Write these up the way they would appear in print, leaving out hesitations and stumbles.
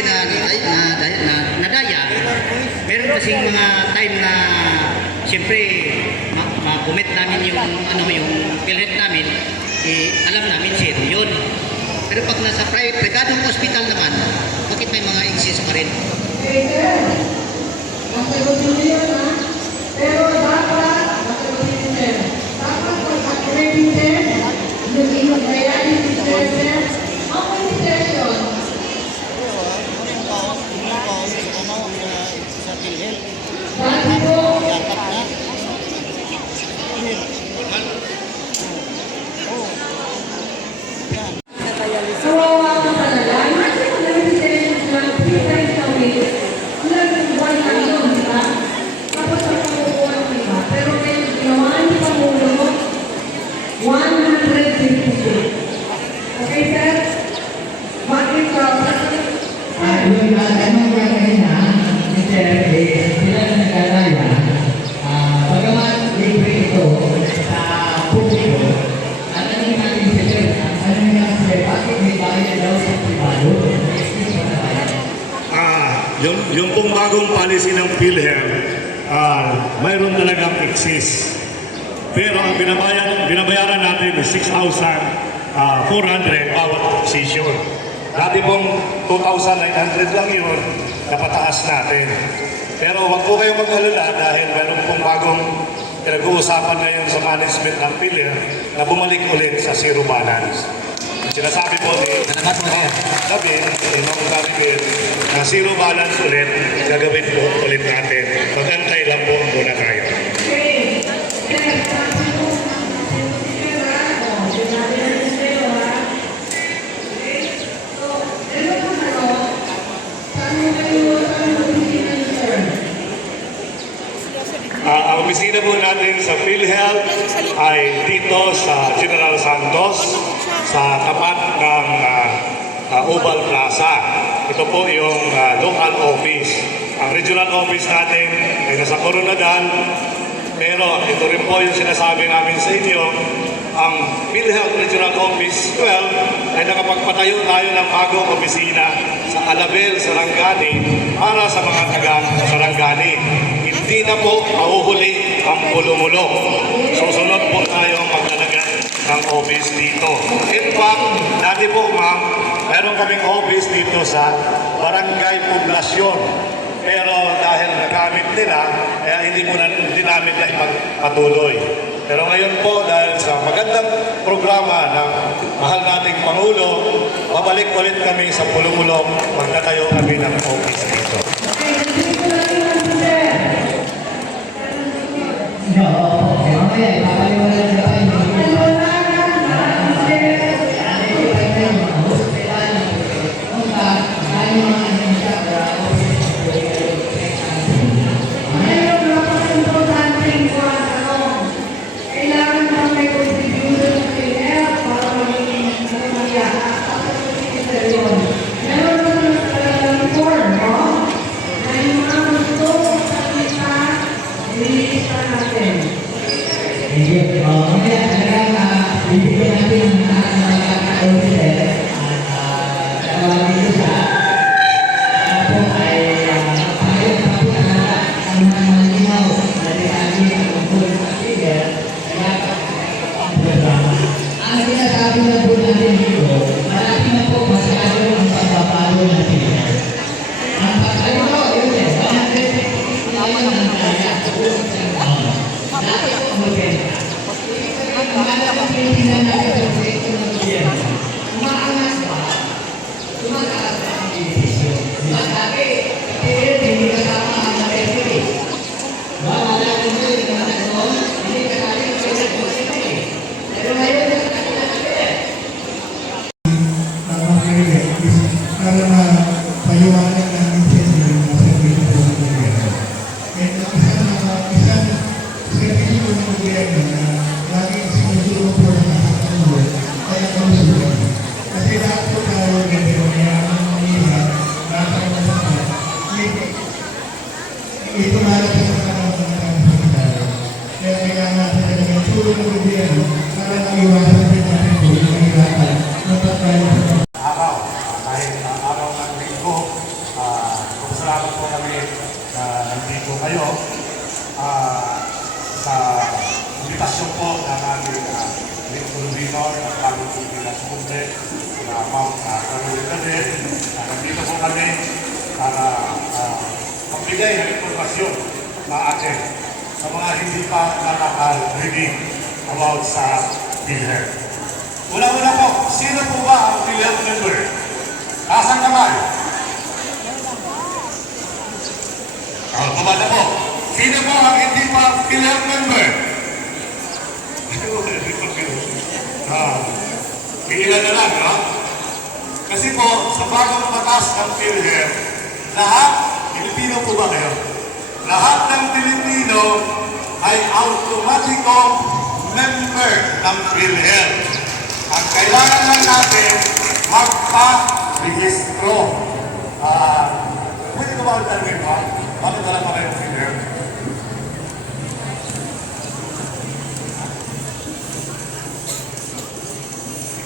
kasi nadaya, meron kasing mga time na siyempre ma-commit namin yung yung PhilHealth namin, alam namin zero yun. Pero pag nasa privadong hospital naman, bakit may mga excess pa rin? Pero dapat mag-accredited din, hindi mag-bayad yung session. Ang session, dati po, kawawa ka talaga. Yung session na 3 times a week, ilang buwan na yun, di ba? Tapos ang pagkukuha ng iba. Pero ngayon, ginawa ni Pangulo, 156. Okay, sir? Bakit ka? Yung tanong ka kanina, Mr. sila na nagkataya, bagamat libre ito sa publiko, at tanong natin si Sir, bakit may bayad daw sa privado? Yung pong bagong policy ng PhilHealth, mayroon talagang excess. Pero ang binabayaran natin is 6,400 bawat session. Dati pong 2,900 lang yun, napataas natin. Pero wag po kayong mag-alala dahil mayroon pong bagong pinag-uusapan ngayon sa management ng PhilHealth na bumalik ulit sa zero balance. Sinasabi po ni David, Imang David, na zero balance ulit, gagawin po ulit natin. Mag-antay lang po muna tayo. Ang opisina po natin sa PhilHealth ay dito sa General Santos, sa tapat ng Oval Plaza. Ito po yung local office. Ang regional office natin ay nasa Coronadal, pero ito rin po yung sinasabi namin sa inyo, ang PhilHealth Regional Office 12 ay nakapagpatayo tayo ng bagong opisina sa Alabel, Sarangani para sa mga taga-Sarangani. Hindi na po mahuhuli ang pulumulok. Susunod po tayo maglalagay ng office dito. In fact, dati po ma'am, meron kaming office dito sa Barangay Poblasyon. Pero dahil nagamit nila, kaya hindi namin na ipagpatuloy. Pero ngayon po, dahil sa magandang programa ng mahal nating Pangulo, babalik ulit kami sa Pulumulok, magtatayo kami ng office dito. magbigay ng informasyon na atin sa mga hindi pa nakakarinig about sa PhilHealth. Una-una po, sino po ba ang PhilHealth member? Taas ang kamay. Bumada po. Sino po ang hindi pa PhilHealth member? Iilan na lang, no? Kasi po, sa bagong batas ng PhilHealth, lahat, Pilipino po ba kayo? Lahat ng Pilipino ay automatikong member ng PhilHealth. Ang kailangan lang natin, magpa-registro. Pwede ko ba ang tanongin pa? Bakit wala pa kayong PhilHealth?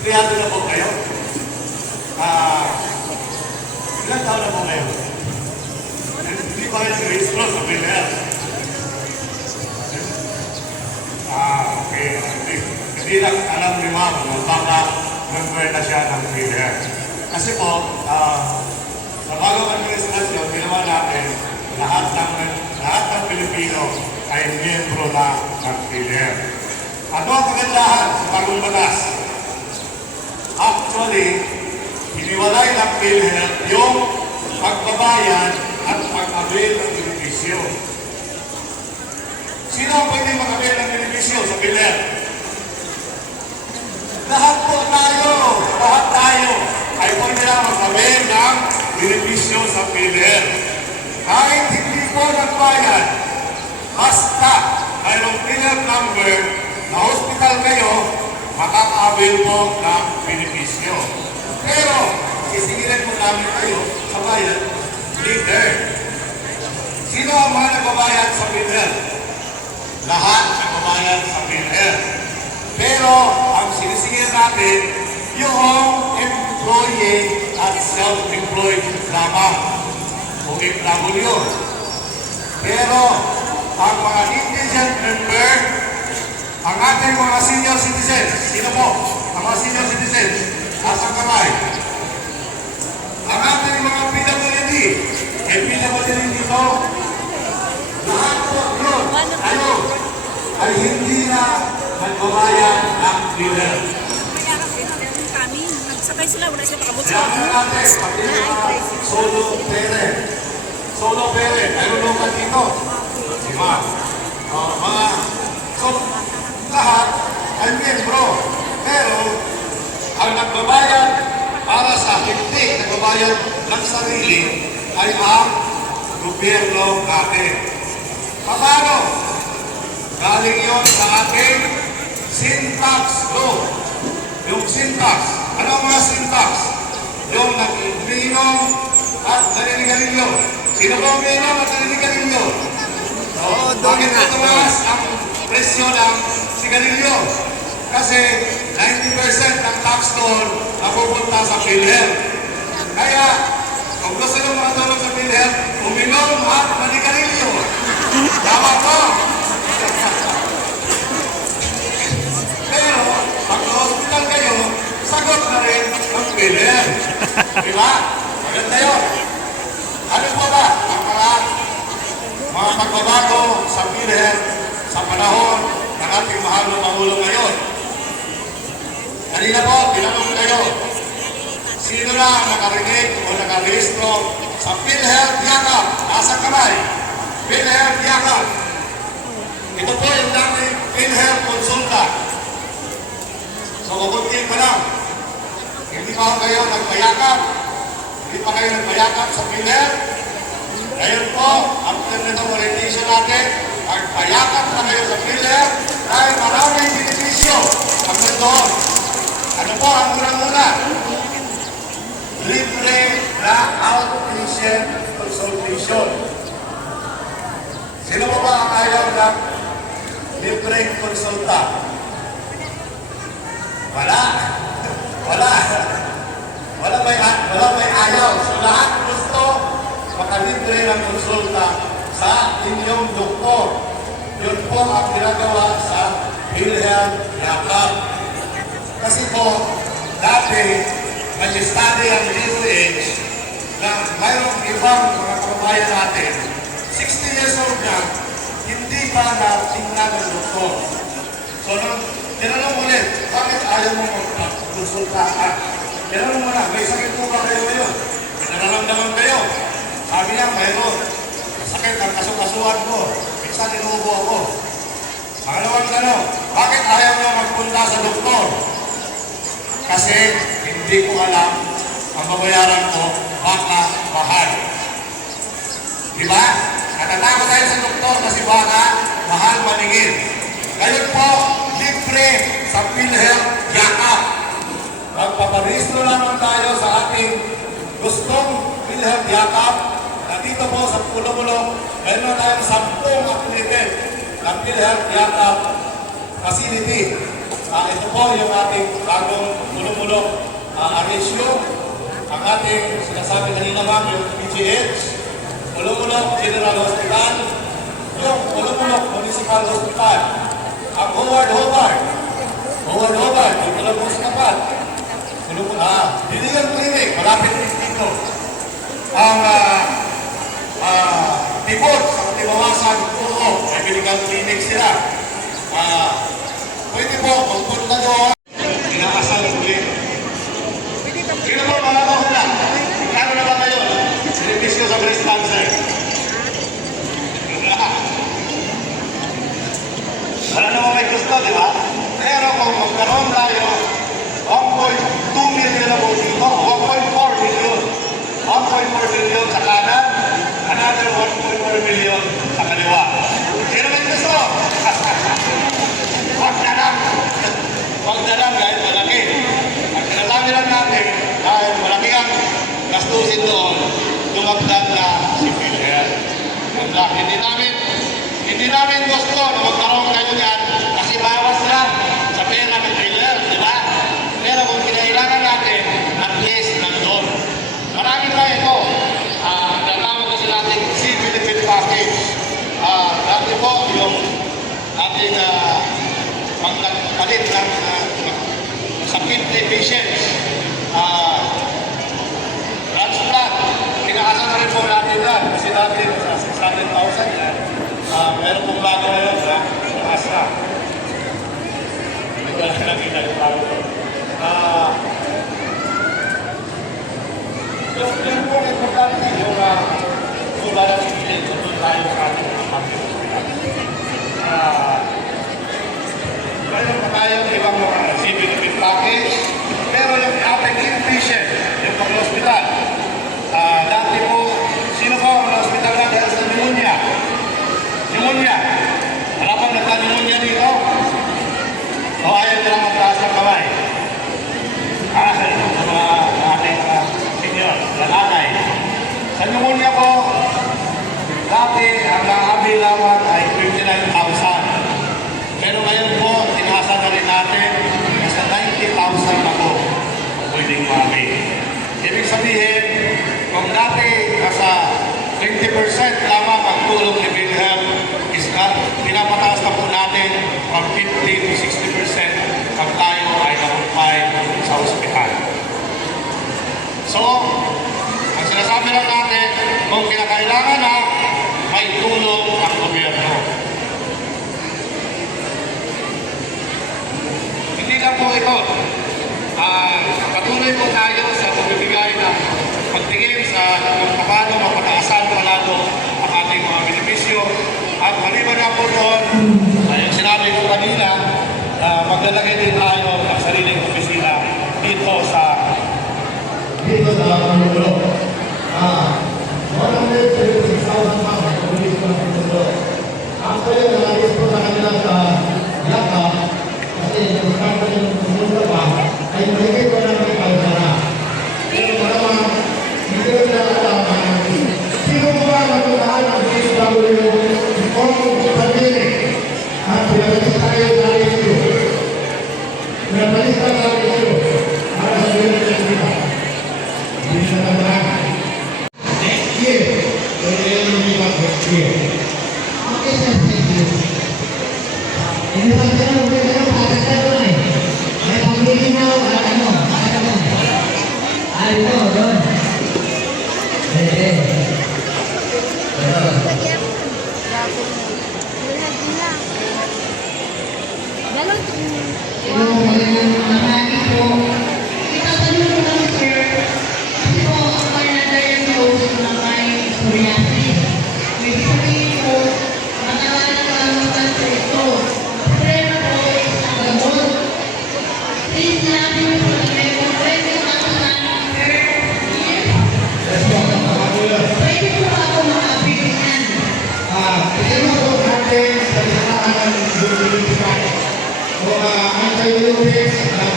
Kriyado na po kayo? Ilan taon na po kayo? Hindi pa kayo nag-registro sa PhilHealth? Okay. Hindi lang alam ni Ma'am na baka member na siya ng PhilHealth. Kasi po, sa bagong administrasyon, ginawa natin lahat ng Pilipino ay miyembro na ng PhilHealth. Ano ang kagandahan sa bagong batas? Actually, hiniwalay ng PhilHealth yung pagbabayad at pag-avail ng benepisyo. Sino ang pwede mag-avail ng benepisyo sa PhilHealth? Lahat po tayo, lahat tayo ay pwede na mag-avail ng benepisyo sa PhilHealth. Kahit hindi po nagbayad, basta mayroong PhilHealth number na hospital kayo, makaka-avail po ng benepisyo. Pero, sisingilin po namin kayo sa bayad, leader. Sino ang mga nagbabayad sa PhilHealth? Lahat nagbabayad sa PhilHealth. Pero, ang sinisingil natin, yung employee at self-employed lamang o employer. Pero, ang mga indigent member, ang ating mga senior citizens, sino po? Ang mga senior citizens, asang kamay. Ang ating mga PWD, PWD dito, lahat po yun, ay hindi na magbabayad ng PhilHealth. Kami, nagsakay sila, wala siya makabot sa Kaya nga natin, pati yung mga solo parent. Solo parent, mayroon ka dito. Si Ma'am. So, lahat ay miyembro. Pero, ang nagbabayad para sa hindi nagbabayad ng sarili ay ang gobyerno natin. Paano? Galing yon sa ating syntax law. Yung syntax. Ano ang mga syntax? Yung nag-inom at naninigarilyo. Sino ba uminom at naninigarilyo? Bakit ito tumaas ang presyo ng sigarilyo? Kasi 90% ng tax doon napupunta sa PhilHealth. Kaya, kung gusto nyo makatulong sa PhilHealth, uminom at manigarilyo. Tama po. Pero, pag hospital kayo, sagot na rin ang PhilHealth. Diba? Maganda yun. Ano po ba ang mga pagbabago sa PhilHealth sa panahon ng ating mahal na Pangulo ngayon? Kanina po, tinanong kayo, sino na ang nakarinig o nakarehistro sa PhilHealth Yakap? Nasa kamay. PhilHealth Yakap. Ito po yung dating PhilHealth Consultant. So, kukuntiin pa lang. Hindi pa kayo nagpayakap. Hindi pa kayo nagpayakap sa PhilHealth. Ngayon po, after nitong orientation natin, magpayakap na kayo sa PhilHealth dahil maraming benepisyo ang doon. Ano po ang muna-muna? Libre na outpatient consultation. Sino po ba ang ayaw ng libreng konsulta? Wala. Wala. Wala may ayaw. So lahat gusto makalibre ng konsulta sa inyong doktor. Yun po ang ginagawa sa PhilHealth Yakap. Kasi po, dati, nag-study ang DOH na mayroong ibang mga kababayan natin years old na, hindi pa natingnan ng doktor. So, nung tinanong ulit, bakit ayaw mo magpakonsultaan? Tinanong mo na, may sakit po ba kayo ngayon? May nararamdaman kayo? Sabi niya, mayroon. Sakit ang kasukasuan ko. Minsan inuubo ako. Pangalawang tanong, bakit ayaw mo magpunta sa doktor? Kasi hindi ko alam ang babayaran ko, baka mahal. Diba? Natatakot tayo sa doktor kasi baka mahal maningil. Ngayon po, libre sa PhilHealth Yakap. Magpaparehistro lamang tayo sa ating gustong PhilHealth Yakap. Nandito po sa Pulo-Pulo, meron na tayong 10 affiliated ng PhilHealth Yakap facility. Ito po yung ating bagong Pulo-Pulo ratio. Ang ating sinasabi kanina ma'am, yung PGH, Pulo-Pulo General Hospital, yung Pulo-Pulo Municipal Hospital, ang Howard, yung Pulo-Pulo sa Kapat, Diligan Clinic, malapit dito. Ang Tibot, sa Katibawasan, Puro, may medical clinic sila. Pwede po, magpunta doon. Inaasal ulit. Sino po mga kahula? Kano na ba kayo? Sinisyo sa breast cancer. Wala naman may gusto, di ba? Pero kung magkaroon tayo, 1.2 million na po dito, 1.4 million. 1.4 million sa kanan, another 1.4 million sa kaliwa. Sino may gusto? Wag na lang kahit malaki. Ang sinasabi lang natin, dahil malaki ang gastusin doon, dumagdag na si PhilHealth. Hindi namin gusto na magkaroon kayo dyan kasi bawas lang sa pera ng PhilHealth, di ba? Pero kung kinailangan natin, at least nandun. Marami pa ito. Natawag kasi natin C-Benefit Package. Dati po yung ating pagpalit ng sa kidney patients. Transplant. Pinakasan na rin po natin yan. Kasi dati sa 600,000 yan. Meron pong bago ngayon sa Asra. Hindi ko lang nakita yung bago ko. Yung po importante yung mula na sigilin kung doon tayo sa ating mga pag-hospital. Mayroon pa tayong ibang mga C-Benefit Package, pero yung ating inpatient, yung pag-hospital, dati po, sino po ang hospital na dahil sa pneumonia? Pneumonia. Wala pang nagka-pneumonia dito? O ayaw nila magtaas ng kamay? Sa mga ating senior, lalakay. Sa pneumonia po, dati ang naabi lamang ay 29,000. Pero ngayon po, tinasa na rin natin nasa 90,000 na po pwedeng maabi. Ibig sabihin, kung dati nasa 20% lamang ang tulong ni PhilHealth, pinapataas na po natin from 50 to 60% pag tayo ay nakumpay sa ospital. So, ang sinasabi lang natin, kung kinakailangan na, may tulong ang gobyerno. Hindi lang po ito. Patuloy po tayo sa pagbibigay ng pagtingin sa kung paano mapataasan palalo ang ating mga benepisyo. At maliban na po doon, yung sinabi ko kanina, maglalagay din tayo ng sariling opisina dito sa Pulo-Pulo. 136,000 pounds ang pulis ng Pulo-Pulo. Actually, nalagis po sa kanila sa Yakap kasi yung kampo yung Pulo-Pulo pa ay mahigit ko lang may kalsara. Pero maramang hindi ko nila alam sino mo ba matulaan ang DSW kung pandemic at pinabalis tayo sa issue. Pinabalis tayo sa issue para sa DSW. Hindi na naman. Next year, kaya lumipat next year. Okay, sir, thank you. Ini pagkakita mo rin ang pagkakita mo eh. May pag-ibig mo, ano? Ito, doon. psoriasis. Ibig sabihin ko, matagal ka naman sa ito. Problema ko ay ang gamot. Please natin yung problema. Pwede makasalan per year. Pwede po ako makabili yan. Ito po natin sa listahan ng biblical. O anti-biotics at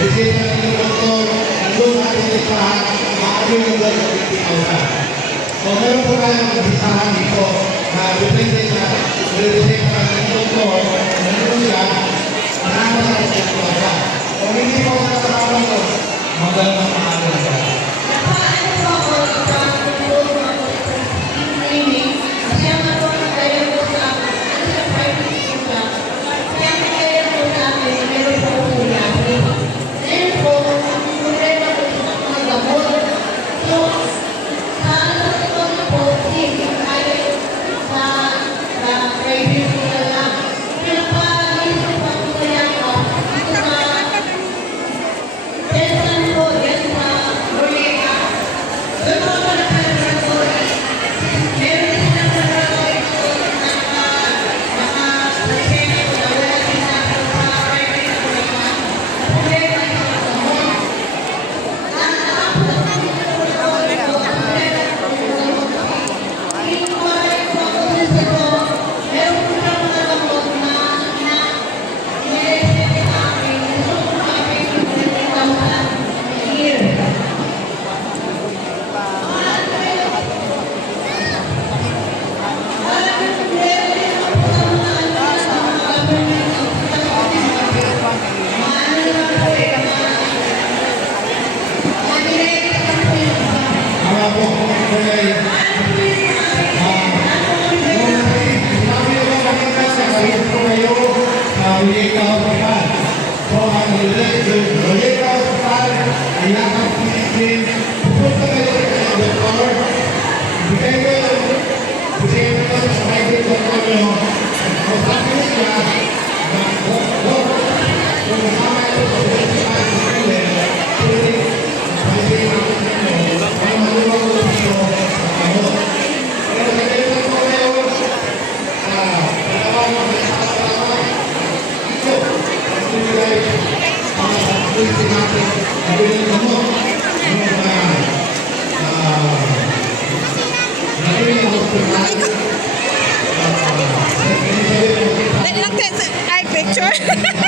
resistant ng doktor, nandun natin listahan, maaari mo doon sa 50,000. So meron po tayong listahan dito na depende sa resistant ng doktor, nandun siya, marami sa 50,000. Kung hindi po sa kasama ko, magalang maaari siya. Paano po ako ipapatulong ako sa clinic? Kasi ang ako kaya ko sa ano sa private school lang. Kaya ang kaya ko sa akin, meron po ako nangyari. Ngayon po, ang problema ko sa mga gamot. So, sa ano ko na po, hindi kaya sa private school lang. Pero pa-isip ako kaya ko, ito na Tensan po, yan sa Roleka. Doon po ako nagkaroon. Meron din silang nagkaroon ito naka-presena ko na wala din sa private ko na problema ito sa gamot. Nakapos din ito sa ito, problema ito sa gamot. Inuwalay ko ako din sa ito. Meron po silang mga gamot na inilesip sa akin. Gusto ko makapit yung 20,000 a year. Para po kung ay sinabi ko kanina sa sarili ko kayo na Roleka Hospital. So ang Roleka Hospital ay yakap Pilipitin. Pupunta kayo sa doktor. Bigay ko sa private doktor nyo. Kung sabi ko siya, kung kasama ito sa hospital, Ay, picture.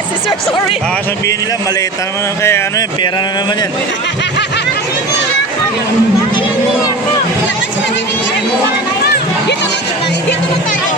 Sister, sorry. Baka sabihin nila, maliit na naman kaya ano yan, pera na naman yan. Dito na tayo.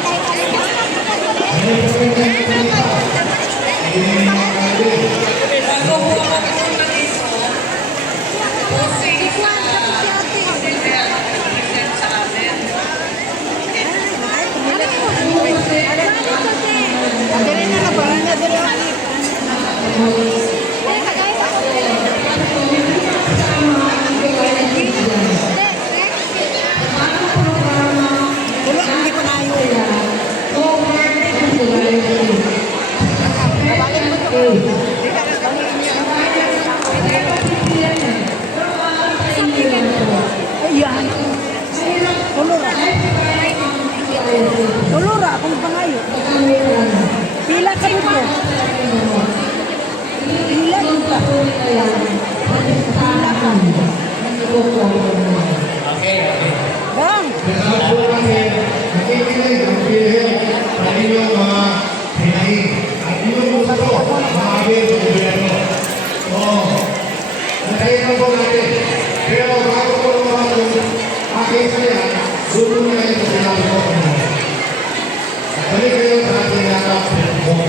Ayan. Tulura. Tulura, kung pangayo. Pila ka dito. Pila dito. Pila ka. Bang. Kaya po kasi, nakikinig ang PhilHealth sa inyong mga hinahin. At inyong gusto, mahabir sa gobyerno. So, natayin lang po natin. Pero bago po naman yung aking saya, sulo na kayo sa sinabi ko. Balik kayo sa ating yakap sa doktor.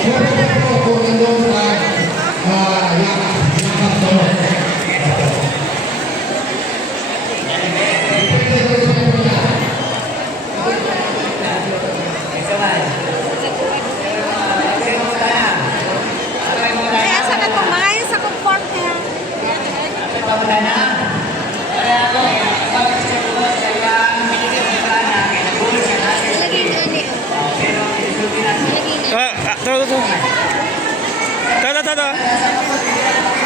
Siyempre po kung nandun sa yakap sa doktor. Kaya sa na tumayo sa comfort niya. Ito. Ito.